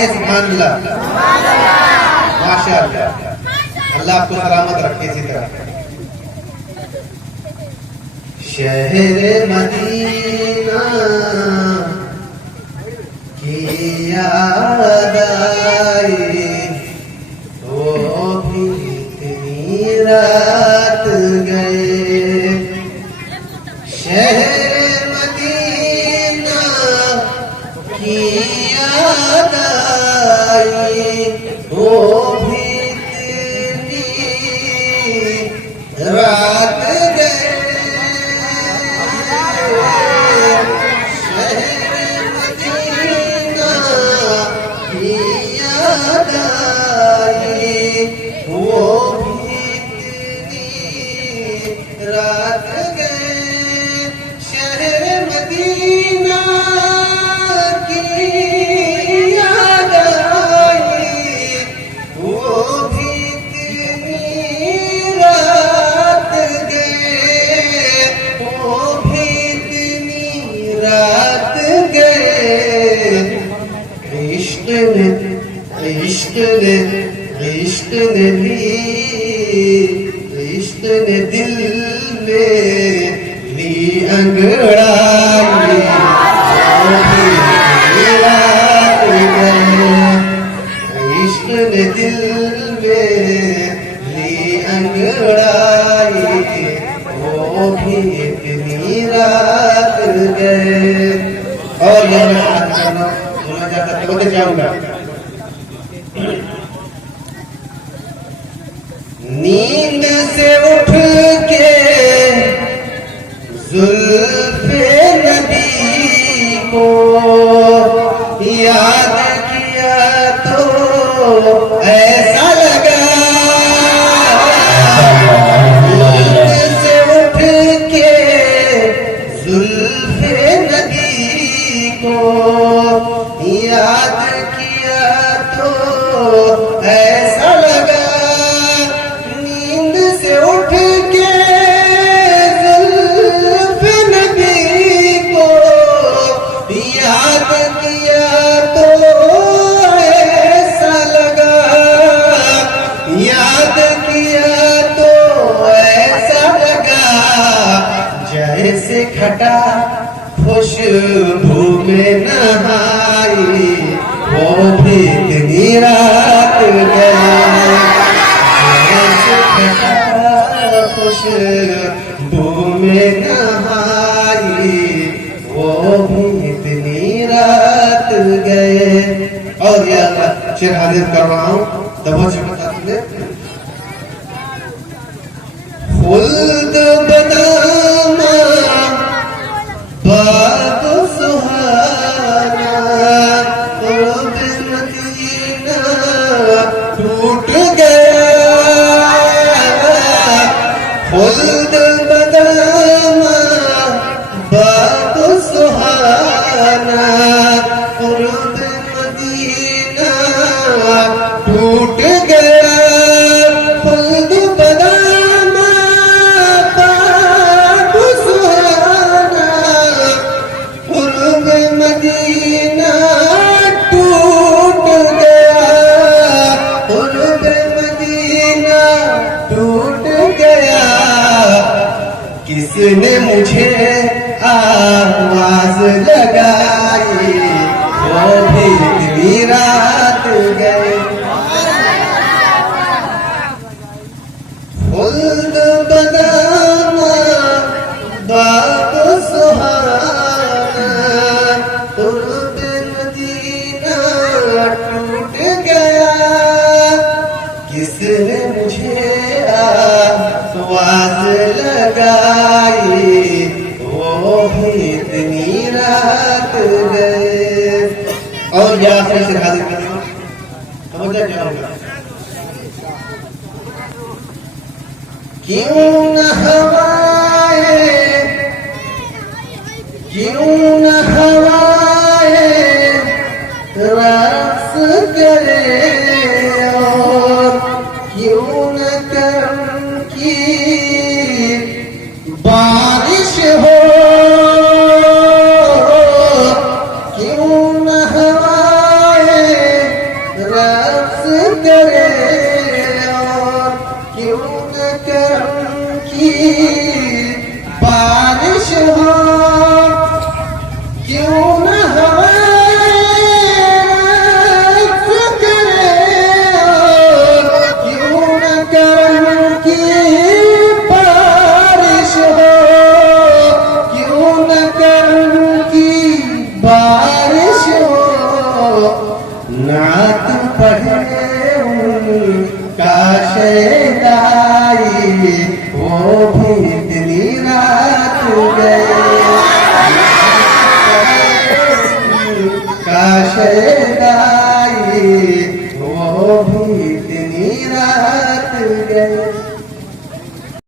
कहिए सुभान अल्लाह, माशाअल्लाह। अल्लाह आपको सलामत रखे इसी तरह। शहर मदीना की याद आई, वो भी इतनी रात गए। शहर मदीना की याद आई, वो भी इतनी रात गए। इश्क ने दिल में ली अंगड़ाई, इश्क ने दिल में ली अंगड़ाई, वो भी इतनी रात गए। और यह मैं सुना जाऊंगा। नींद से उठ के जुल्फे नबी को याद किया तो ऐसा लगा, नींद से उठ के जुल्फे नबी को याद किया तो ऐसा लगा, उठ के जुल्फ़े नबी को याद किया तो ऐसा लगा, याद किया तो ऐसा लगा, जैसे खटा खुशबू में नहाई, वो भी इतनी रात गए। खुशबू में नहाई, वो भी इतनी रात गए। और ये शेर हाजिर कर रहा हूँ, तवज्जो बताइए। खुल्द बदामा बाब सुहाना, क़ुर्ब मदीना टूट गया। खुल्द बदामा बाब सुहाना, क़ुर्ब मदीना टूट गया। खुल्द बदामा बाब सुहाना, क़ुर्ब मदीना टूट गया, क़ुर्ब मदीना टूट गया। किसने मुझे आवाज लगाई, वो भी इतनी रात गए। खुल्द बदामा बाब सुहाना, क़ुर्ब मदीना टूट गया। किसने मुझे आवाज लगाई, वो भी इतनी रात गए। और यहाँ से हाजिर कर समझा क्या होगा। क्यों न हवाए, क्यों न हवाए रस करे, और क्यों न करम की बारिश हो, क्यों न हवाए आशेदाई